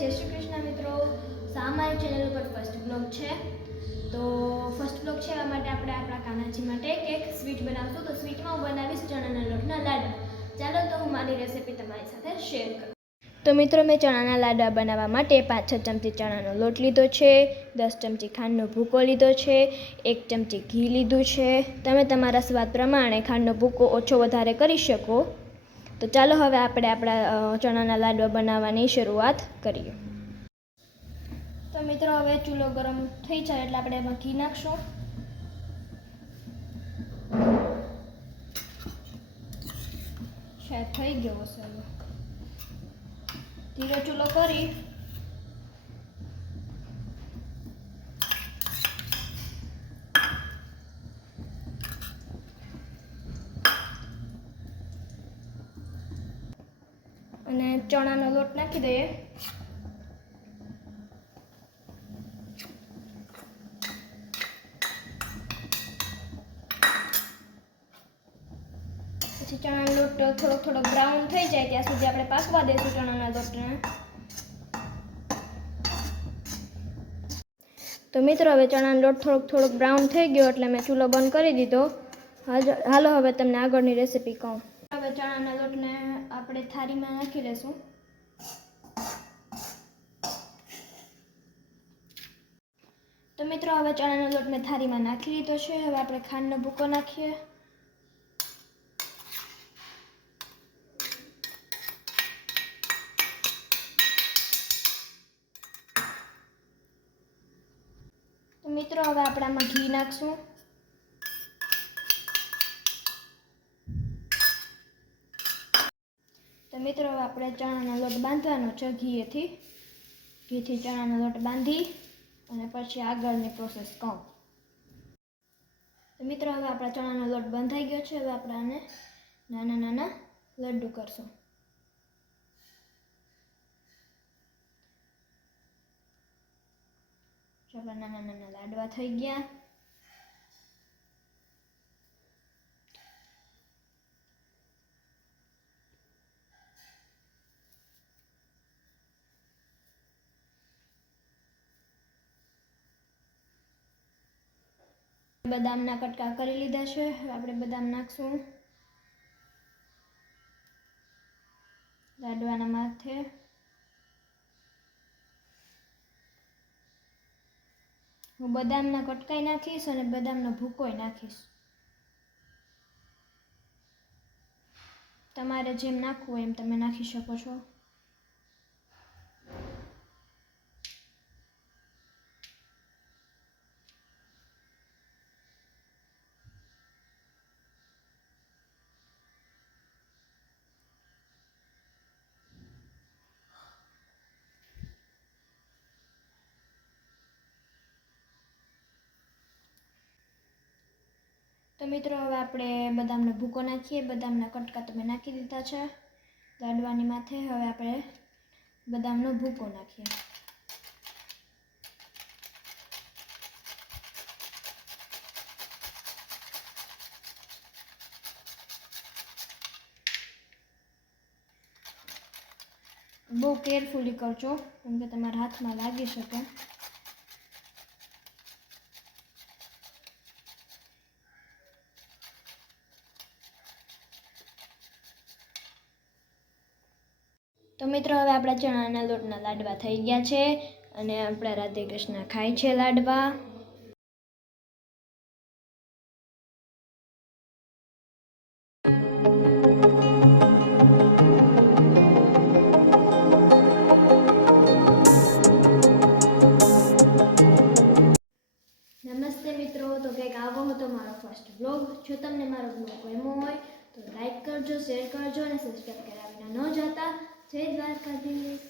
જય શ્રી કૃષ્ણ મિત્રો. અમારી ચેનલ ઉપર ફર્સ્ટ બ્લોગ છે. તો ફર્સ્ટ બ્લોગ છે એવા માટે આપણે આપણા કાનાજી માટે એક સ્વીટ બનાવશું. તો સ્વીટમાં હું બનાવીશ ચણાના લોટના લાડવા. ચાલો તો હું મારી રેસીપી તમારી સાથે શેર કરું. તો મિત્રો મેં ચણાના લાડવા બનાવવા માટે 5-6 ચમચી ચણાનો લોટ લીધો છે, 10 ચમચી ખાંડનો ભૂકો લીધો છે, 1 ચમચી ઘી લીધું છે. તમે તમારા સ્વાદ પ્રમાણે ખાંડનો ભૂકો ઓછો વધારે કરી શકો. તો ચાલો હવે આપણે આપણા ચણાના લાડવા બનાવવાની શરૂઆત કરીએ. તો મિત્રો હવે ચૂલો ગરમ થઈ જાય એટલે આપણે એમાં ઘી નાખશું. શાયદ થઈ ગયો હશે. ધીરો ચૂલો કરી અને ચણાનો લોટ નાખી દઈએ. પછી ચણાનો લોટ થોડોક બ્રાઉન થઈ જાય ત્યાં સુધી આપણે પાકવા દઈશું ચણાના લોટને. તો મિત્રો હવે ચણાનો લોટ થોડોક બ્રાઉન થઈ ગયો એટલે મેં ચૂલો બંધ કરી દીધો. હાલો હવે તમને આગળની રેસીપી કહું. હવે ચણાના લોટને આપણે થાળીમાં નાખી લઈશું. તો મિત્રો હવે ચણાનો લોટ મેં થાળીમાં નાખી લીધો છે. હવે આપણે ખાંડનો ભૂકો નાખીએ. તો મિત્રો હવે આપણે આમાં ઘી નાખશું. તો મિત્રો હવે આપણે ચણાનો લોટ બાંધવાનો છે ઘીથી ચણાનો લોટ બાંધી અને પછી આગળની પ્રોસેસ કહું. તો મિત્રો હવે આપણા ચણાનો લોટ બંધાઈ ગયો છે. હવે આપણે આને નાના લડ્ડુ કરશું. આપણા નાના લાડવા થઈ ગયા. બદામના કટકા કરી લીધા છે. હવે આપણે બદામ નાખશું લાડવાના માથે. હું બદામના કટકાઈ નાખીશ અને બદામનો ભૂકોય નાખીશ. તમારે જેમ નાખવું હોય એમ તમે નાખી શકો છો. તો મિત્રો હવે આપણે બદામનો ભૂકો નાખીએ. બદામના કટકા તો મેં નાખી દીધા છે લાડવાની માથે. હવે આપણે બદામનો ભૂકો નાખીએ. બહુ કેરફુલી કરજો કેમ કે તમારા હાથમાં લાગી શકે. તો મિત્રો હવે આપણા ચણાના લોટના લાડવા થઈ ગયા છે અને આપણા રાધે કૃષ્ણ ખાય છે લાડવા. નમસ્તે મિત્રો. તો કંઈક આવો હતો મારો ફર્સ્ટ બ્લોગ. જો તમને મારો બ્લોગ ગમ્યો હોય તો લાઈક કરજો, શેર કરજો અને સબસ્ક્રાઈબ કર્યા વિના ન જતા. જય દ્વારકાધીશ.